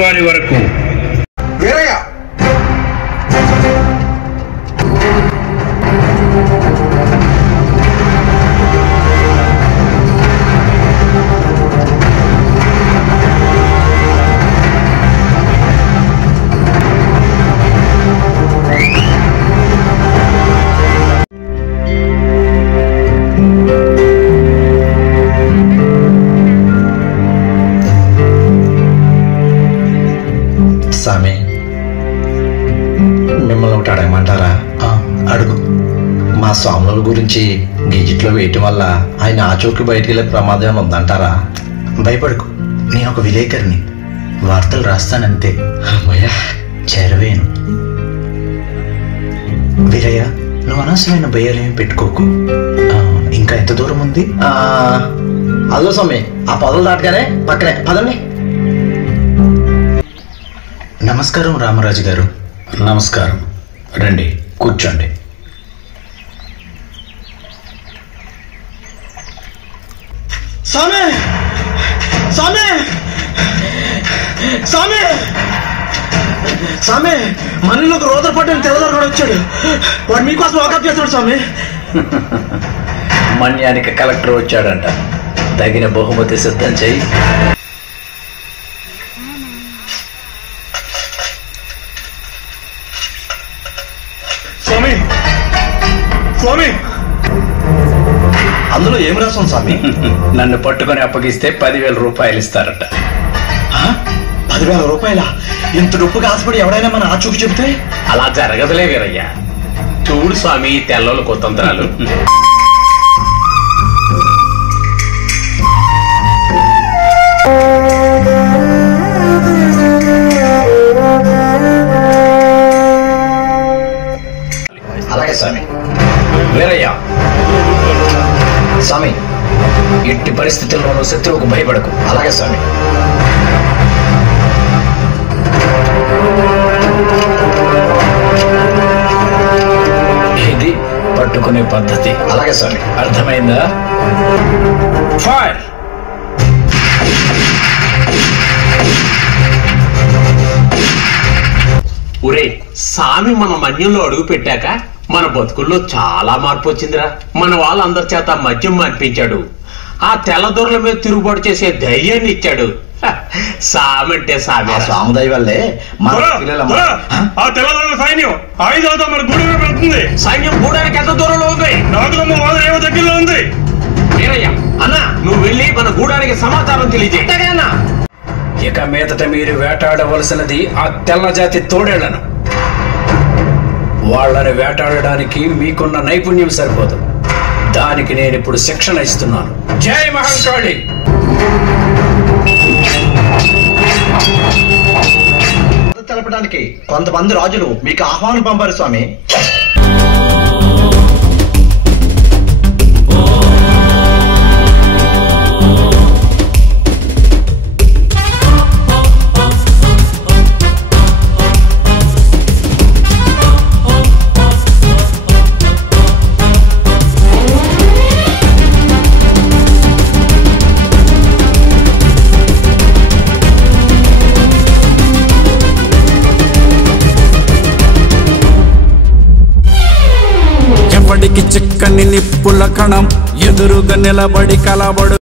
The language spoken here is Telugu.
వారి వరకు. వీరయ్య స్వామి, మిమ్మల్ని ఒకటి అడగమంటారా? అడుగు. మా స్వాముల గురించి గెజిట్లో వేయటం వల్ల ఆయన ఆచూకీ బయటికి వెళ్ళే ప్రమాదం ఉందంటారా? భయపడకు, నేను ఒక విలేకరిని, వార్తలు రాస్తానంతే. అమ్మయ్యా, చేరవేను. వీరయ్య, నువ్వు అనవసరమైన భయాలేమి పెట్టుకోకు. ఇంకా ఎంత దూరం ఉంది? అదో స్వామి, ఆ పొదలు దాటగానే పక్కనే. పదండి. నమస్కారం రామరాజు గారు. నమస్కారం. రండి, కూర్చోండి. సామే సామే సామే సామే మనలో ఒక రోజు పట్టిన తెల్లదారు కూడా వచ్చాడు. వాడు మీకోసం వాకప్ చేస్తాడు సామే. మన్యానికి కలెక్టర్ వచ్చాడంట. తగిన బహుమతి సిద్ధం చెయ్యి. స్వామి స్వామి, అందులో ఏం రాసం స్వామి? నన్ను పట్టుకొని అప్పగిస్తే 10,000 రూపాయలు ఇస్తారట. 10,000 రూపాయల? ఇంత డొప్పుగా ఆశపడి ఎవడైనా మన ఆచూకి చెప్తే? అలా జరగదులే వీరయ్య. చూడు స్వామి, తెల్లోళ్ళు కుతంత్రాలు. అలాగే స్వామి. వీరయ్య, స్వామి, ఎట్టి పరిస్థితుల్లోనూ శత్రువుకు భయపడకు. అలాగే స్వామి. ఇది పట్టుకునే పద్ధతి. అలాగే స్వామి. అర్థమైందా? ఫైర్! ఒరే సామి, మన మద్యంలో అడుగు పెట్టాక మన బతుకుల్లో చాలా మార్పు వచ్చిందిరా. మన వాళ్ళందరి చేత మద్యం మాన్పించాడు. ఆ తెల్లదొరల మీద తిరుగుబాటు చేసే ధైర్యాన్ని ఇచ్చాడు. సామి అంటే సామి. స్వాముదయ వల్లే ఆ తెల్లదొరల సైన్యం ఆయుధాలతో మన గూడెం పెడుతుంది. సైన్యం గూడానికి ఎంత దూరంలో ఉంది? నాగులమ్మ వాదన ఏమో దగ్గరలో ఉంది. వీరయ్య అన్నా, నువ్వు వెళ్ళి మన గూడానికి సమాచారం తెలియజేయి. ఇక మీదట మీరు వేటాడవలసినది ఆ తెల్ల జాతి తోడేళ్లను. వాళ్ళని వేటాడడానికి మీకున్న నైపుణ్యం సరిపోదు. దానికి నేను ఇప్పుడు శిక్షణ ఇస్తున్నాను. జై మహంకాళి. తెలపడానికి కొంతమంది రాజులు మీకు ఆహ్వానం పంపారు స్వామి. చిక్కని నిప్పుల కణం ఎదురుగా నిలబడి కలబడు.